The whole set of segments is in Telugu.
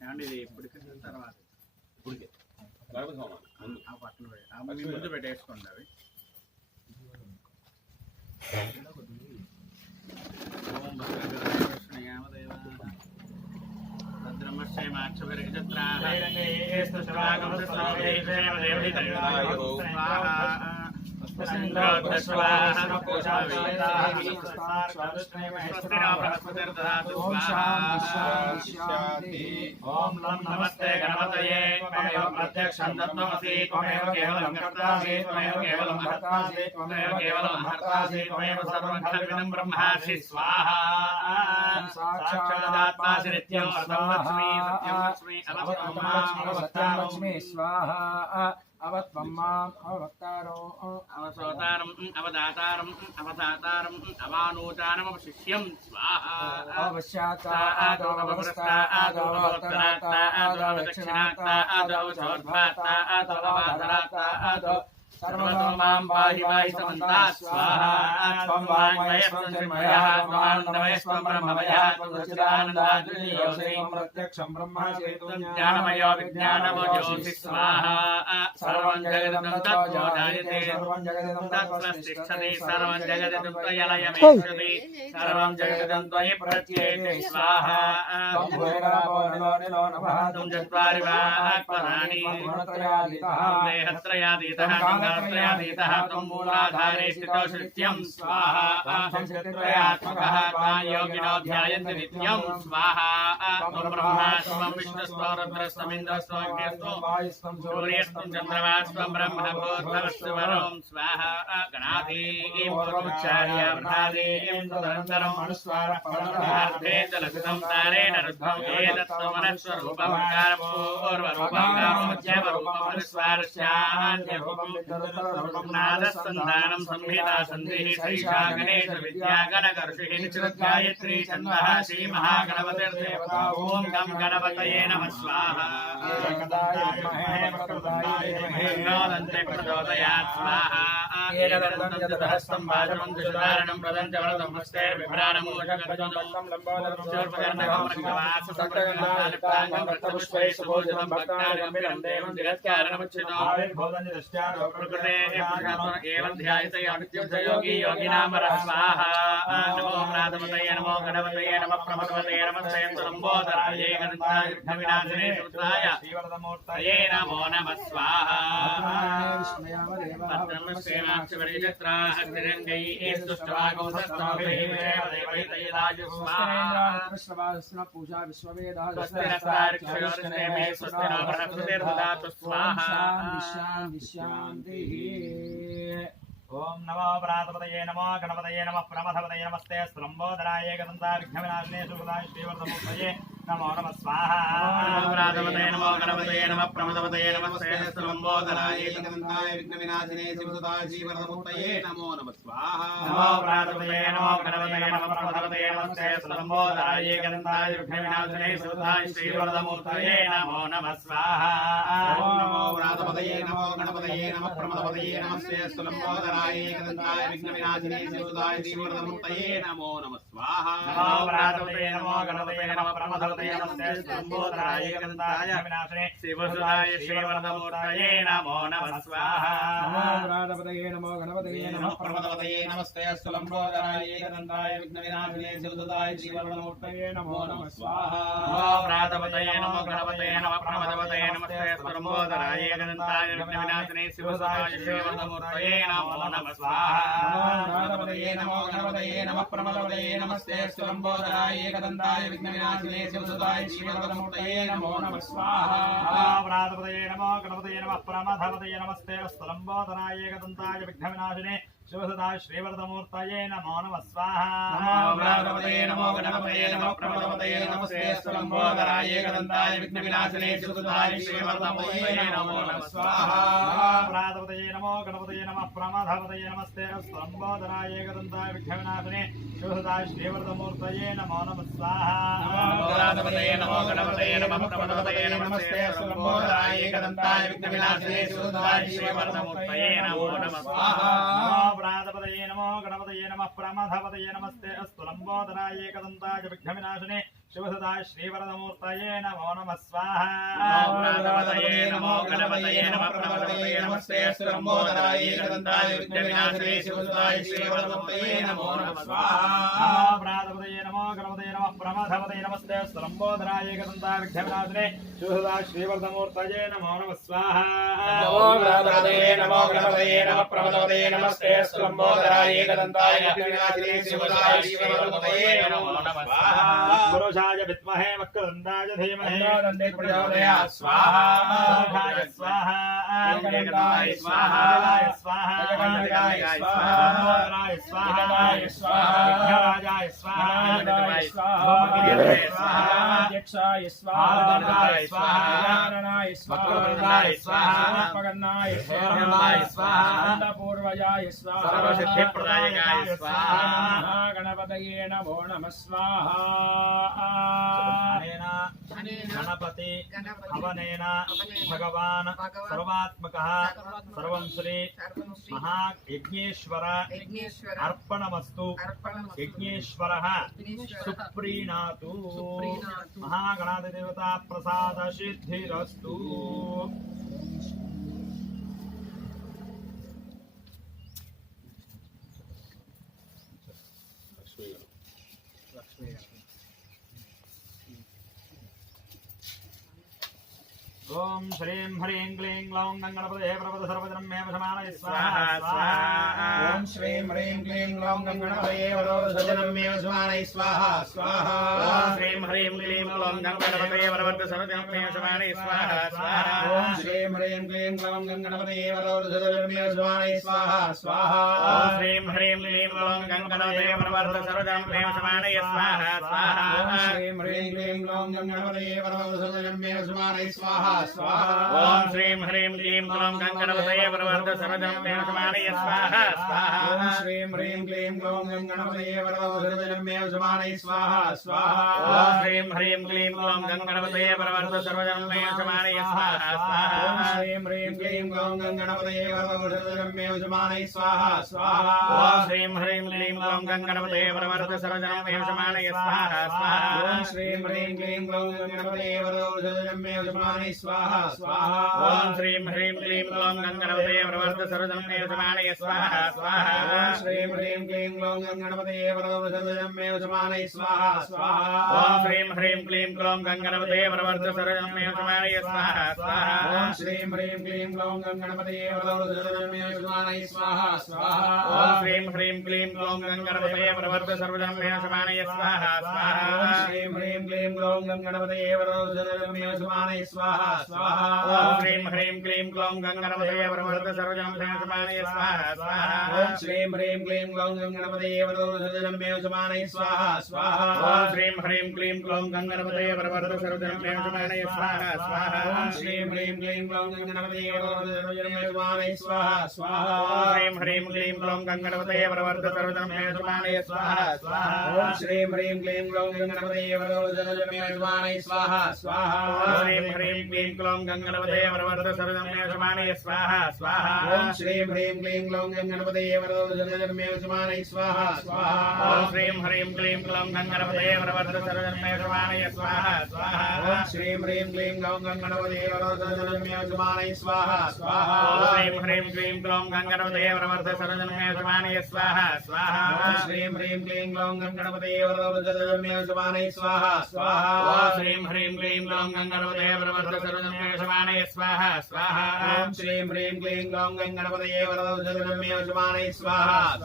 ఏమండి ఇది ఇప్పటికి తర్వాత? ఇప్పటికే. ఆ పక్కన ఆ ముందు ముందు పెట్టేసుకోండి అవి. ఓం భద్రకృష్ణయామదేవ ఓం లం నమస్తే గణపతయే త్వమేవ ప్రత్యక్షం దత్తమసి త్వమేవ కేవలం కర్తాసి త్వమేవ కేవలం భర్తాసి త్వమేవ కేవలం భర్తాసి త్వమేవ సర్వం ఖల్విదం బ్రహ్మాసి స్వాహా సాక్షాదాత్మాసి నిత్యం అర్థం లక్ష్మీ సత్యం లక్ష్మీ అవతారం లక్ష్మీ స్వాహ అవత్వం మాం అవతారో అవసోతారం అవదాతారం అవధాతారం అవానూతానం అవశిష్యం స్వాహా అవశ్యాత ఆదో అవస్థ ఆదో అవతరాత ఆదో దక్షిణాత ఆదో చోర్భాత ఆదో అవధరాత ఆదో సర్వతో మాం పాహి పాహి సమంతా స్వాహా త్వం వాంగ్మయస్వం చిన్మయః త్వానందమయస్వం బ్రహ్మమయః త్వం సచ్చిదానందాద్వితీయోऽసి ప్రత్యక్షం బ్రహ్మాచేతుం జ్ఞానమయో విజ్ఞానమయోసి స్వాహా సర్వం జగదం తత్వో జాయతే సర్వం జగదిదం తత్వస్తిష్టతి సర్వం జగదం త్వయలయమేషతి సర్వం జగదం త్వయి ప్రత్యేతే స్వాహా త్వం భూరాపో నిలో నిలో నమః త్వం చత్వారి వాక్పదాని గుణత్రయాదితః దేహత్రయాదీతః గంగాత్రయాదీతः త్వం మూలాధారే స్థితో సృత్యం స్వాహా త్వం శక్తిత్రయాత్మకः త్వాం యోగినో ధ్యాయంతి నిత్యం స్వాహా త్వం బ్రహ్మా త్వం విష్ణుస్త్వం రుద్రస్త్వమింద్రస్త్వం అగ్నిస్త్వం వాయుస్వం సూర్యస్త్వం చంద్రమాస్త్వం బ్రహ్మ భూర్భవస్సు వరం స్వాహా గణాధీం పూర్వముచ్చార్య వృధాదీం తదనంతరం అనుస్వార భారతే జలసితం తారేణ రుద్ధం ఏదత్వమనస్వరూపం కారపూర్వరూపం కామధ్యవరూపం సంహితా సైషా గణేశ ఓం గం గణపతయే ప్రచోదయాత్ హస్తే విభ్రాణమూషకర్జం యోగి యోగి నామ స్వాహా నమో ప్రాతమతయ నమో గణపతయ నమ ప్రమదవతయ నమ లంబోదరాయ వినాశనే సుతాయ తయే నమో నమ స్వాహా పూజా ఓం నమో ప్రాతపతయే నమో గణపతయే నమ ప్రమథపతయే నమస్తే స్త్రంబోదరాయ గదంతార్ఘ్యవినాశనే సుఖదాయ శ్రీవర్ధమూర్తయే నమో నమ స్వాహా. ప్రాతపతయ నమో గణపతయ నమ ప్రమదపతయ నమ శ్రేయస్లంబోదరాయ ఏకదంతాయ విఘ్నవినాశనే శివసుతాయ శ్రీవరదమూర్తయే నమో నమ స్వాహా. నమో ప్రాతపతయ నమో గణపతయ నమ ప్రమదపతయ నమ శ్రేయస్లంబోదరాయ గణంతాయ విఘ్నవినాశనే సుధాయ శ్రీవరదమూర్తయే నమో నమ స్వాహా. ఓం నమో వ్రాతపదయే నమో గణపతయే నమ ప్రమదపదయే నమ శ్రేయస్సులంబోదరాయ ఏకదంతాయ విఘ్నవినాశనే శివసుతాయ శ్రీవరదమూర్తయే నమో నమ స్వాహా. నమో ప్రాతపతయ నమో గణపతయ ప్రమదపతయ నమ వినాశనే శివసుధాయ నమో నమ స్వాహా గణపతయే నమో గణపతయే నమ నమ ప్రమదపదయే నమ శ్రేయస్సులంబోదరాయ ఏకదంతాయ విఘ్నవినాశనే శివసుతాయ శ్రీవరదమూర్తయే నమో నమ స్వాహా నమో ప్రాతపతయ నమో గణపతయ నమ శివసుధాయ స్వాహా గణపతయే శివసుతాయ శ్రీవరదమూర్తయే నమో నమ. స్వాహా. ప్రాతపతయే నమో గణపతయే నమ. ప్రమథపతయే నమస్తే. స్వలంబోధనాయ గదంతాయ విఘ్నవినాశినే. శివసదా శ్రీవరదమూర్తయే నమో నమ నమో స్వాహ నమో గణపతయే నమో ప్రమదపతయే నమస్తే స్థలంబోధరాయ ఏకదంతాయ విఘ్నవినాశనే సుఖదాయ శ్రీవర్ధమయే నమో నమః స్వాహా. ప్రాతపతయే నమో గణపతయే నమ ప్రమథపతయే నమస్తే స్తంభోదరాయ ఏకదంతాయ విఘ్నవినాశనే శివసదా శ్రీవరదమూర్తయే నమో నమ స్వాహ. నమో గణపతయే నమో ప్రమదపతయే నమస్తే స్థలంబోధరాయ ఏకదంతాయ విఘ్నవినాశనే సుఖదాయ శ్రీవర్ధమూర్తయే నమో నమః స్వాహా. నమో ప్రాతపతయే నమో గణపతయే నమ ప్రమథపతయే నమస్తే. అస్తు లంబోదరాయ ఏకదంతాయ శివసదా శ్రీవరదమూర్తయే నమో నమ స్వాహ. నమో గణపతయే నమో ప్రమదపతయే నమస్తే స్థలంబోధరాయ ఏకదంతాయ విఘ్నవినాశనే సుఖదాయ శ్రీవర్ధమూర్తయే నమో నమః స్వాహా. ప్రాతపతయే నమో గణపతయే నమ ప్రమథపతయే నమస్తే అస్తు లంబోదరాయ ఏకదంతాయ విఘ్నవినాశనే శివసదా శ్రీవరదమూర్తయే నమో నమ స్వాహ. నమో గణపతయే నమో గణపతయే నమ ప్రమదపతయే నమస్తే స్థలంబోధరాయ ఏకదంతాయ విఘ్నవినాశనే సుఖదాయ శ్రీవర్ధమూర్తయే నమో నమః స్వాహా. పురుషాయ విద్మహే వక్రదండాయ ధీమహి దండే ప్రచోదయాత్ స్వాహా సుఖాయ స్వాహా ఏకదంతాయ స్వాహా ఏకదంతాయ స్వాహా ఏకదంతాయ స్వాహా దండోదరాయ స్వాహా ఏకదంతాయ స్వాహా విఘ్నరాజాయ స్వాహా ఏకదంతాయ స్వాహా ఏకదంతాయ స్వాహా అధ్యక్షాయ స్వాహా ఆనందాయ స్వాహా గజాననాయ స్వాహా వక్రతుండాయ స్వాహా పగన్నాయ స్వర్గమాయ స్వాహా అన్నపూర్వజాయ స్వాహా సర్వసిద్ధిప్రదాయకాయ స్వాహా గణపతయే నమో నమ స్వాహా అనేన గణపతి హవనేన భగవాన్ సర్వాత్మక సర్వం శ్రీ యజ్ఞేశ్వర యజ్ఞేశ్వర అర్పణమస్తు యజ్ఞేశ్వర సుప్రీణాతు సుప్రీణాతు. మహాగణాధిదేవతా ప్రసాద సిద్ధిరస్తు ఓం శ్రీం హ్రీం క్లీం గ్లౌం గంగణపదే ప్రపద సర్వజనం మే సమానయ స్వాహ స్వాహ. ఓం శ్రీం హ్రీం క్లీం గ్లౌం గంగణపతయే వరోధజనమేవ స్వానై స్వాహా స్వాహా. ఓం శ్రీం హ్రీం క్లీం గ్లౌం గణపతయే వరవర్ధ సర్వజనమే శమానే స్వాహా స్వాహా. ఓం శ్రీం హ్రీం క్లీం గ్లౌం గంగణపతయే వరోధజనమేవ స్వానై స్వాహా స్వాహా. ఓం శ్రీం హ్రీం క్లీం గ్లౌం గణపతయే వరవర్ధ సర్వజనమే శమానే స్వాహా స్వాహా ఓం శ్రీం హ్రీం క్లీం గ్లౌం గంగణపతయే వరోధజనమేవ స్వానై స్వాహా స్వాహా. ఓం శ్రీం హ్రీం క్లీం గ్లౌం గణపతయే వరవర్ధ సర్వజనమే శమానే స్వాహా. స్వాహా. ఓం శ్రీం హ్రీం క్లీం గ్లౌం గంగణపతయే వరోధజనమేవ స్వానై స్వాహా స్వాహా. ఓం శ్రీం హ్రీం క్లీం గ్లౌం గణపతయే వరవర్ధ సర్వజనమే శమానే స్వాహా. స్వాహా. ఓం శ్రీం హ్రీం క్లీం గ్లౌం గంగణపతయే వరోధజనమేవ స్వానై స్వాహా. స్వాహా. ఓం శ్రీం హ్రీం క్లీం గ్లౌం గణపతయే వరవర్ధ సర్వజనమే శమానే స్వాహా. స్వాహా ఓం శ్రీం హ్రీం క్లీం గ్లౌం గణపతయే వరోధజనమేవ స్వానై స్వాహా స్వాహా. ఓం శ్రీం హ్రీం క్లీం గ్లౌం గణపతయే వరవర్ధ సర్వజనమే శమానే స్వాహా స్వాహా. ఓం శ్రీం హ్రీం క్లీం గ్లౌం గణపతయే వరోధజనమేవ స్వానై స్వాహా స్వాహా. ఓం శ్రీం హ్రీం క్లీం గ్లౌం గణపతయే వరవర్ధ సర్వజనమే శమానే స్వాహా స్వాహా. ఓం శ్రీం హ్రీం క్లీం గ్లౌం గణపతయే వరోధజనమేవ స్వానై స్వాహా స్వాహా. ఓం శ్రీం హ్రీం క్లీం గ్లౌం గణపతయే వరవర్ధ సర్వజనమే శమానే స్వాహా స్వాహా ఓం శ్రీం హ్రీం క్లీం గ్లౌం గణపతయే వరోధజనమేవ స్వానై స్వాహా. స్వాహా. ఓం శ్రీం హ్రీం క్లీం గ్లౌం గణపతయే వరవర్ధ సర్వజనమే శమానే స్వాహా. స్వాహా. ఓం శ్రీం హ్రీం క్లీం గ్లౌం గణపతయే వరోధజనమేవ స్వానై స్వాహా. స్వాహా. ఓం శ్రీం హ్రీం క్లీం గ్లౌం గణపతయే వరవర్ధ సర్వజనమే శమానే స్వాహా. స్వాహా. ఓం శ్రీం హ్రీం క్లీం గ్లౌం గణపతయే వరోధజనమేవ స్వానై స్వాహా. స్వాహా. ఓం శ్రీం హ్రీం క్లీం గ్లౌం గణపతయే వరవర్ధ సర్వజనమే శమానే స్వాహా. స్వాహా. ఓం శ్రీం హ్రీం క్లీం గ్లౌం గణపతయే వరోధజనమేవ స్వానై స్వాహా స్వాహా ఓం శ్రీం హ్రీం క్లీం గ్లౌం గణపతయే వరవర్ధ సర్వజనమే శమానే స్వాహా స్వాహా. ఓం శ్రీం హ్రీం క్లీం గ్లౌం గణపతయే వరోధజనమేవ స్వానై స్వాహా స్వాహా. ఓం శ్రీం హ్రీం క్లీం గ్లౌం గణపతయే వరవర్ధ సర్వజనమే శమానే స్వాహా స్వాహా. ఓం శ్రీం హ్రీం క్లీం గ్లౌం గణపతయే వరోధజనమేవ స్వానై స్వాహా స్వాహా. ఓం శ్రీం హ్రీం క్లీం గ్లౌం గణపతయే వరవర్ధ సర్వజనమే శమానే స్వాహా స్వాహా. ఓం శ్రీం హ్రీం క్లీం గ్లౌం గణపతయే వరోధజనమేవ స్వానై స్వాహా స్వాహా. ఓం శ్రీం హ్రీం క్లీం గ్లౌం గణపతయే వరవర్ధ సర్వజనమే శమానే స్వాహా. స్వాహా. ఓం శ్రీం హ్రీం క్లీం గ్లౌం గణపతయే వరోధజనమేవ స్వానై స్వాహా.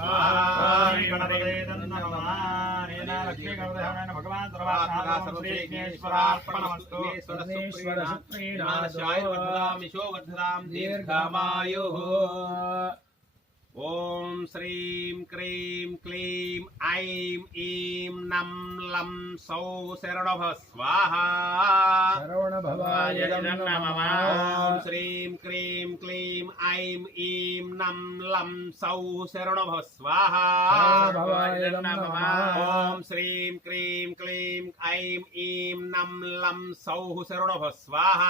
భగవాన్ దీర్ఘమాయు. ఓం శ్రీం క్రీం క్లీం ఐం ఈం నం లం సౌ శరణభ స్వాహ. శరవణ భవాయ నమః. ఓం శ్రీం క్రీం క్లీం ఐం ఈం నం లం సౌ శరణభ స్వాహ. భవాయ నమః. ఓం శ్రీం క్రీం క్లీం ఐం ఈం నం లం సౌ శరణభ స్వాహ.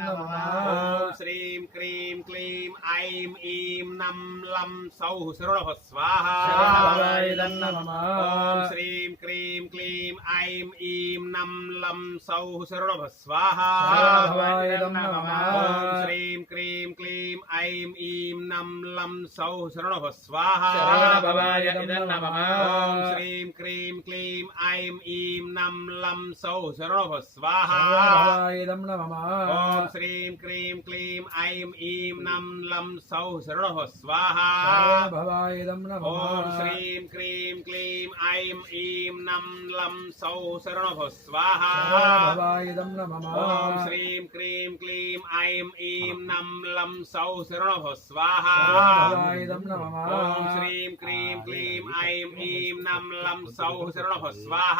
నమః. ఓం శ్రీం క్రీం క్లీం ఐం ఈం నం లం సౌ శరణభ స్వాహ. ఓం శ్రీం క్రీం క్లీం ఐం ఈం నం లం సౌ శరణభ స్వాహ. ఓం శ్రీం క్రీం క్లీం ఐం ఈం నం లం సౌ శరణభ స్వాహ. ఓం శ్రీం క్రీం క్లీం ఐం ఈం నం లం సౌ శరణభ స్వాహ. ఓం శ్రీం క్రీం క్లీం ఐం ఈం నం లం సౌ శరణభ స్వాహ. భవాయ నమః. ఓం శ్రీం క్రీం క్లీం ఐం ఈం నం లం సౌ శరణభ స్వాహ. భవాయ నమః. ఓం శ్రీం క్రీం క్లీం ఐం ఈం నం లం సౌ శరణభ స్వాహ. భవాయ నమః. ఓం శ్రీం క్రీం క్లీం ఐం ఈం నం లం సౌ శరణభ స్వాహ.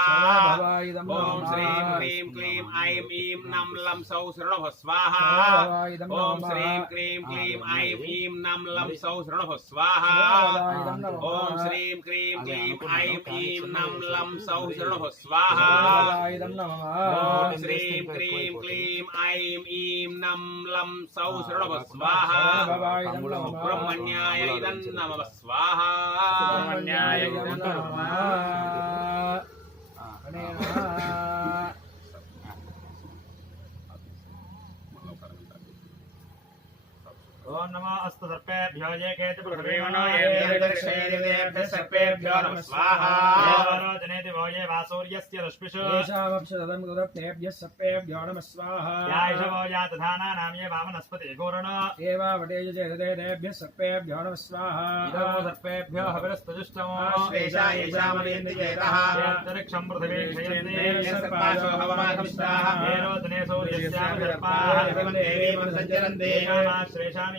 భవాయ నమః. ఓం శ్రీం క్రీం క్లీం ఐం ఈం నం లం సౌ శరణభ స్వాహ. భవాయ నమః. ఓం శ్రీం క్రీం క్లీం ఐం ఈం నం లం సౌ శరణభ స్వాహ ఓం శ్రీం క్రీం క్లీం ఐం ఈం నం లం సౌ శరణభ స్వాహ. ఓం శ్రీం క్రీం క్లీం ఐం ఈం నం లం సౌ శరణభ స్వాహ. బ్రహ్మణ్యాయ ఇదం నమః. స్వాహ. సుబ్రహ్మణ్యాయ నమః. ఓం నమో అస్తు సర్పేభ్యో ఏ కేతు పృథివీమనో ఏభ్యో సర్పేభ్యో నమ స్వాహ. జనేతి వో ఏ వాసూర్యస్య రశ్మిషు ఏషామప్షదం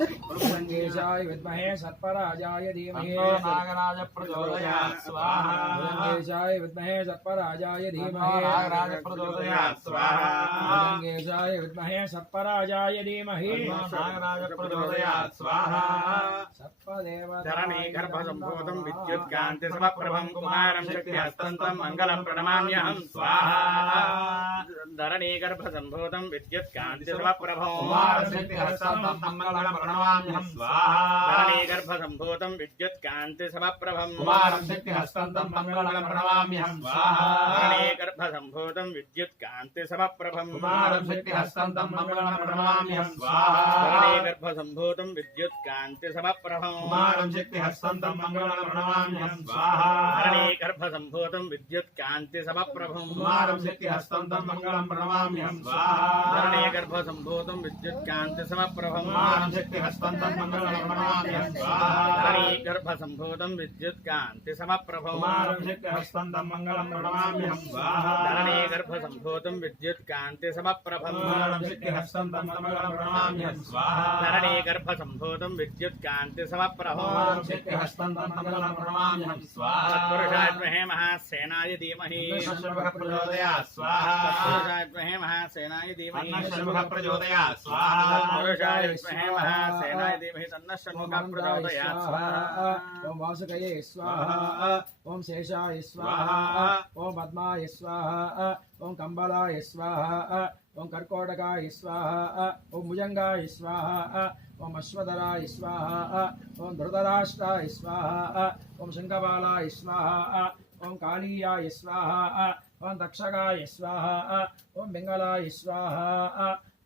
ేశాయ విద్మహే సత్పరాజాయ ధీమహే నాగరాజ ప్రచోదయాత్ స్వాహా ేశాయ విద్మహే సత్పరాజాయ ధీమహే నాగరాజ ప్రచోదయాత్ స్వాహా ేశాయ విద్మహే సత్పరాజాయ ధీమహే నాగరాజ ప్రచోదయాత్ స్వాహా సత్పదేవరణీ గర్భసంభూతం విద్యుత్ కాంతి సమప్రభం కుమారం శక్తి హస్తంతం మంగళం ప్రణమామ్యహం స్వాహా గర్భసంభూతం విద్యుత్ కాంతి సమప్రభం కుమారం శక్తి హస్తంతం మంగళం ప్రణమామ్యహం స్వాహా ధరణీ గర్భసంభూతం విద్యుత్కాంతి సమప్రభం కుమారం శక్తి హస్తంతం మంగళం ప్రణమామ్యహం స్వాహా ధరణీ గర్భసంభూతం విద్యుత్కాంతి సమప్రభం కుమారం శక్తి హస్తంతం మంగళం ప్రణమామ్యహం స్వాహా ధరణీ గర్భసంభూతం విద్యుత్కాంతి సమప్రభం కుమారం శక్తి హస్తంతం మంగళం ప్రణమామ్యహం స్వాహా ధరణీ గర్భసంభూతం విద్యుత్కాంతి సమప్రభం కుమారం శక్తి హస్తంతం మంగళం ప్రణమామ్యహం స్వాహా ధరణీ గర్భసంభూతం విద్యుత్కాంతి సమప్రభం కుమారం శక్తి హస్తంతం మంగళం ప్రణమామ్యహం స్వాహా ధరణీ గర్భసంభూతం విద్యుత్కాంతి సమప్రభం కుమారం శక్తి హస్తంతం మంగళం ప్రణమామ్యహం స్వాహా ధరణీ గర్భసంభూతం విద్యుత్కాంతి సమప్రభం కుమారం శక్తి హస్తంతం మంగళం ప్రణమామ్యహం స్వాహా తత్పురుషాత్మహే మహాసేనాయ ధీమహి శర్వః ప్రచోదయాత్ స్వాహా తత్పురుషాత్మహే మహాసేనాయ ధీమహి శర్వః ప్రచోదయాత్ స్వాహా తత్పురుషాత్మహే మహాసేనాయ ధీమహి తన్న షణ్ముఖ ప్రచోదయాత్ స్వాహా ఓం వాసుకయే స్వాహ ఓం శేషాయ స్వాహ ఓం పద్మాయ స్వాహ ఓం కంబలాయ స్వాహ ఓం కర్కోటకాయ స్వాహ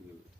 Absolutely.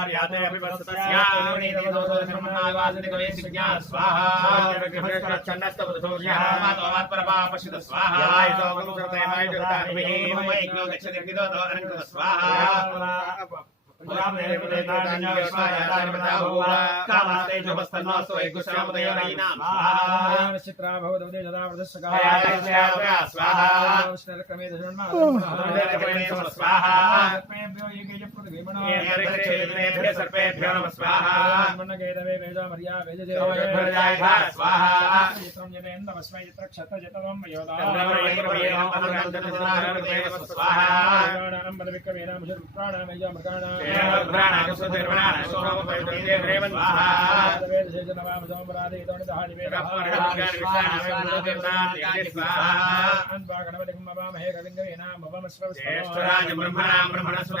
ఇదం నమః ఆప్యాయ సుసమేత దేవస్వ సోమకృష్ణేం భవాయ సంగరయతే స్వాహా ఇదం నమః అప్సమే సోమా ప్రవేదంత విశ్వాన్ భేషజాగ్యం భవామశ్చ విశ్వేశ్వరీ స్వాహా ఇదం నమః గౌరీర్మాయ సల్లానక్షత్రే గౌరీర్వదే శాంతుస్వదే అష్టావదేనోవదే భూషి సహస్రారామరేభ్యో నమః స్వాహా ఇది పట్నం పెట్టేసి స్వాహా గ్రహ ఇదం నమః ఇదం నమః మూఢమస్య వాగుసరే స్వాహా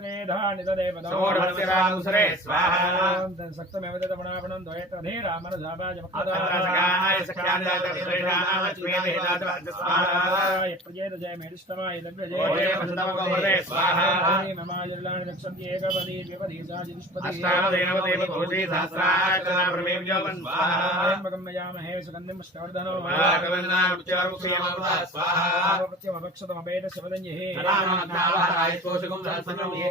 శ్రావణీమహే స్వాహా దృష్టజామాదరం సమావేరం కర్మణ్యం దదాదు తస్మై స్వాహా ఆనంద్ జగదస్తస్పదస్పదం ధేన్ జన్మ మమదే హోమయే వయో ఓం ఊర్ధ్వ ఉష్ణ ఉదయ దిష్టా దేవన్ సవిదా శ్రవణ పృథివీ భవాన్ అక్షరా నివేశనే దేవి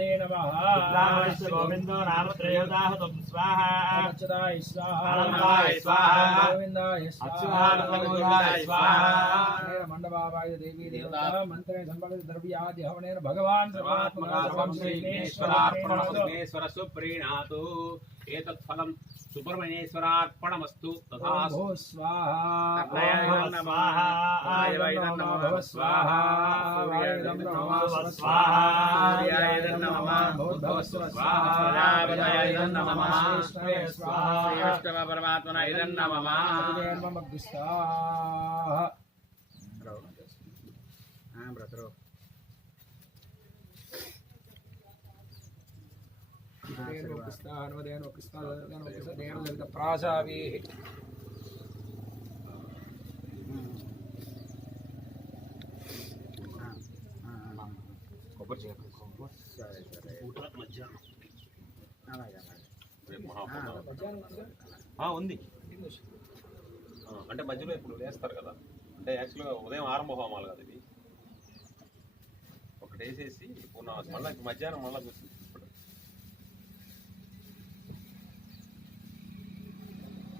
ధర్మా సర్వా ప్రతిశో దేవ స్వాహా కల్పవృక్షస్యానంత కామదే నమః గోవిందో నామ త్రయోదాహతం స్వాహ అచ్యుతాయ స్వాహ ఆనందాయ స్వాహా. గోవిందాయ అచ్యుతానంద గోవిందాయ స్వాహా. మండబాబాయ దేవీ దేవతా మంత్రే సంపద ద్రవ్యాది హవనేన భగవాన్ సర్వాత్మకా స్వం సుబ్రహ్మణ్యేశ్వరార్పణమస్తు. తథాస్తు భో స్వాహా. కర్ణయాయ స్వాహ ఆయ నమో భవ స్వాహా వాయుదం నమో భవ స్వాహా సూర్యాయ నమః భవ స్వాహా స్వాహా నమః శ్రేష్ఠాయ స్వాహా శ్రీకృష్ణ పరమాత్మన ఇదం నమః ప్రాసావి మధ్యాహ్నం ఉంది అంటే మధ్యలో ఇప్పుడు వేస్తారు కదా. అంటే యాక్చువల్గా ఉదయం ఆరంభ హోమాలు కదా ఇది. ఒకటి వేసేసి మళ్ళీ మధ్యాహ్నం మళ్ళీ కూర్చుంది ఇప్పుడు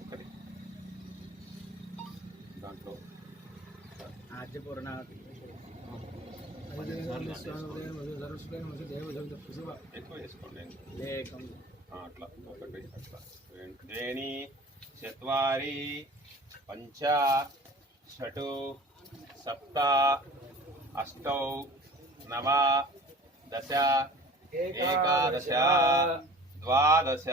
ఒకటి దాంట్లో ఎక్కువ వేసుకోండి ఆ, అట్లా ఒకటి అట్లా. రెండు త్రీణి చత్వారి పంచ షటు సప్త అష్టౌ నవ దశ ఏకాదశ ద్వాదశ.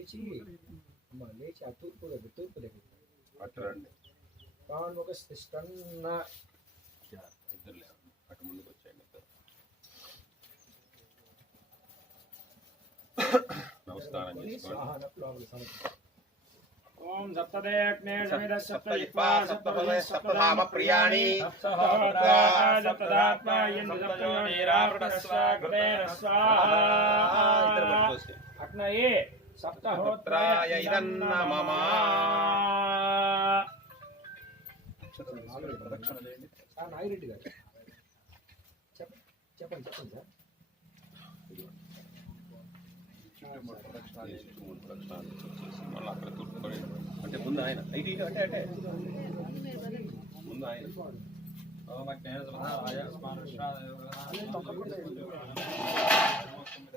లేచి అమ్మ లేచి ఆ తూర్పు దగ్గర తూర్పు దగ్గర పట్టరండి పావన్ముఖ స్థిష్టన్న ఇద్దరు లేరు అటు ముందుకు వచ్చేయండి ఇద్దరు నమస్కారం చేసుకోండి ఓం సప్తదేగ్నే సమిద సప్తయిత్వా సప్తపదే సప్తధామ ప్రియాణి సప్తదాత్మా ఇంద్ర సప్తయోనిరావృతస్వాగ్రేణ స్వాహా ఇద్దరు పట్టుకోవచ్చు అగ్నయే సప్తహోత్రాయ ఇదన్న మమ. సార్ నాగిరెడ్డి గారు చెప్ప- చెప్పండి చెప్పండి సార్ అంటే ముందు ఆయన. ఇటు ఇటు అంటే అంటే. ముందు ఆయన.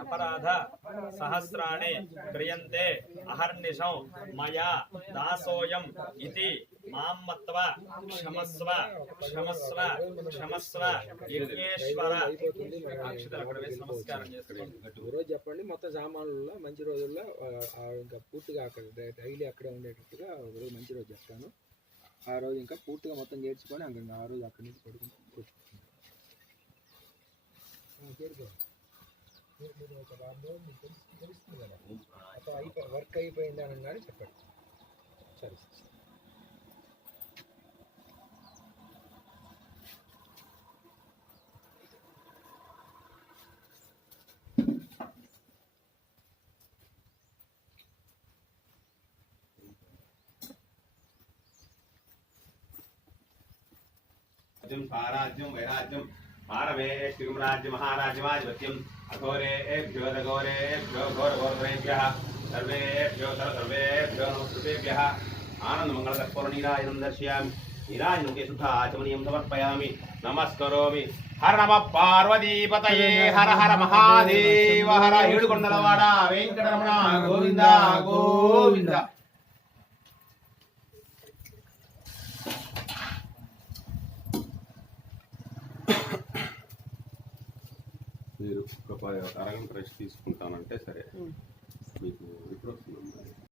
అపరాధ సహస్రాణి క్రియంతే అహర్నిశం మయా దాసోయం ఇది మామ్మత్వ క్షమస్వ క్షమస్వ క్షమస్వ యజ్ఞేశ్వర. అక్షతలు అక్కడ వేసి నమస్కారం చేసుకోండి. రోజు చెప్పండి మొత్తం సామాన్లలో మంచి రోజుల్లో ఇంకా పూర్తిగా అక్కడ డైలీ అక్కడే ఉండేటట్టుగా ఒక రోజు మంచి రోజు చెప్తాను ఆ రోజు ఇంకా పూర్తిగా మొత్తం చేర్చుకొని అక్కడ ఆ రోజు అక్కడి నుంచి పడుకుంటాం. ఒక వారం రోజులు మీకు తెలుసు- తెలుస్తుంది కదా అప్పుడు అయిపో వర్క్ అయిపోయింది అనగానే చెప్పండి సరే సరే రాజ్యం స్వారాజ్యం వైరాజ్యం పారమేష్టికం రాజ్య మహారాజ్యమాధిపత్యం అఘోరేభ్యో దఘోరేభ్యో ఘోరఘోరభ్యः సర్వేభ్యో సర్వేభ్యో నమస్కృతేభ్యः ఆనందమంగళకర్పూర్ణీరాయనం దర్శయామి నీరాజనుకే శుద్ధాచమనీయం సమర్పయామి నమస్కరోమి హర నమ పార్వతీపతయే హర హర మహాదేవ హర ఏడుకొండలవాడ వెంకటరమణ గోవింద గోవింద అరగంట రెస్ట్ తీసుకుంటానంటే సరే. మీకు ఎప్పుడు వస్తుందమ్మా